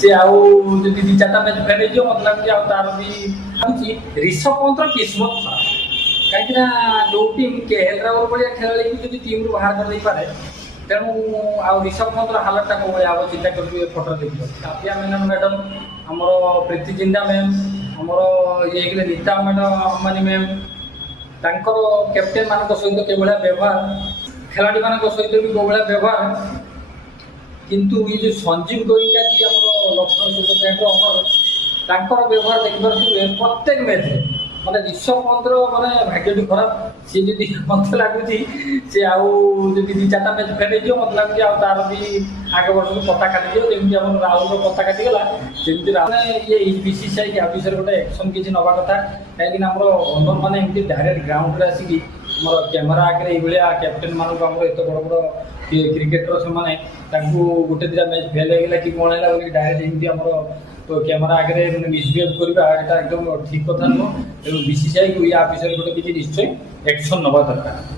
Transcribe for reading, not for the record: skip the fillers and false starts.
से आउ दी चार्टा match fail हो मत लगे तार भी ऋषभ पंतर किस्मत खराब कहीं जो टीम केएल राहुल भाया खेला जो टीम रू बाहर कर पारे तेणु आउ ऋषभ पंतर हालतटा कौन भाव चिंता कर फटो देखिए तापिया मेनन मैडम आमर प्रीति जिंदा मैम आमर ये नीता मैडम अम्बानी मैम तांकर कैप्टेन मान सहित के व्यवहार खिलाड़ी मान सहित भी कौ व्यवहार किंतु ये जो संजीव गोइंका जी आम लक्ष्मण सुपर तांकर व्यवहार देखिए प्रत्येक मैच माने ऋषभ पंतर माने भाग्य खराब सी जी मत लगुच सी आउ दी चार्टा मैच फेल हो मत लगे तार भी आगे वर्ष को पता काटिद जमी राहुल पता काटिगला जमी ये बीसीसीआई क्या विषय गोटे एक्शन किसी नवा कथा कहीं ओनर मैंने एमती डायरेक्ट ग्राउंड में आसिक मोर कैमेरा आगे ये कैप्टेन मानक एत बड़ बड़ क्रिकेटर से गोटे दिटा मैच फेल होगा कि कौन है डायरेक्ट एमती आम तो कैमेरा आगे मिसबिहेव करवा एकदम ठीक कथा नुह तेणु बीसीसीआई को या विषय गोटे किसी निश्चय एक्शन नवा दरकार।